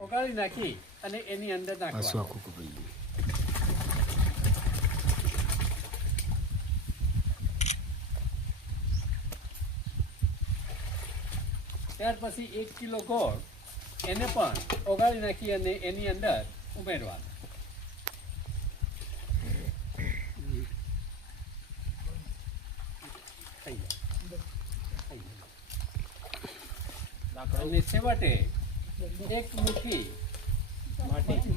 ઓગાળી નાખી અને એની અંદર નાખવા. ત્યાર પછી 1 કિલો ગોળ એને પણ ઓગાળી નાખી અને એની અંદર ઉમેરવાનો. અને છેવટે 1 મુઠ્ઠી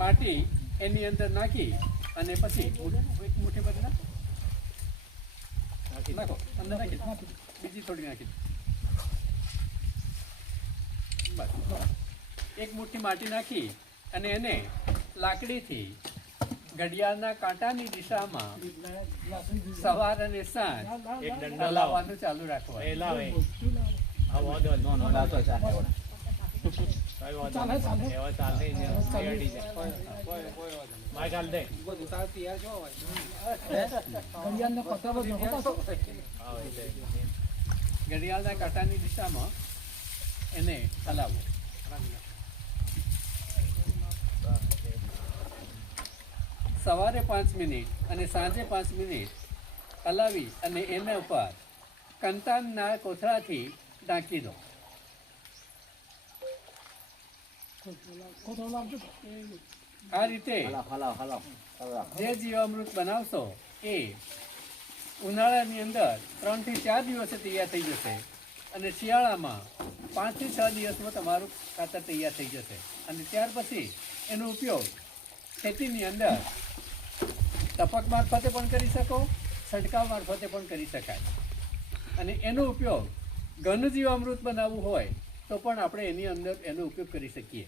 માટી એની અંદર નાખી અને પછી 1 મુઠ્ઠી બધી નાખો અંદર નાખી બીજી થોડી નાખી બસ 1 મુઠ્ઠી માટી નાખી અને એને લાકડીથી ઘડિયાળના કાંટાની દિશામાં સવાર અને સાંજ હલાવવાનું ચાલુ રાખવાનું. ઘડિયાળના કાંટાની દિશામાં એને હલાવવું. સવારે 5 મિનિટ અને સાંજે 5 મિનિટ હલાવી અને એના ઉપર કંતાનના કોથળાથી ઢાંકી દો. આ રીતે જે જીવામૃત બનાવશો એ ઉનાળાની અંદર 3 થી 4 દિવસે તૈયાર થઈ જશે અને શિયાળામાં 5 થી 6 દિવસમાં તમારું ખાતર તૈયાર થઈ જશે. અને ત્યાર પછી એનો ઉપયોગ ખેતીની અંદર ટપક મારફતે પણ કરી શકો, છંટકાવ મારફતે પણ કરી શકાય. અને એનો ઉપયોગ ઘન જીવામૃત બનાવવું હોય તો પણ આપણે એની અંદર એનો ઉપયોગ કરી શકીએ.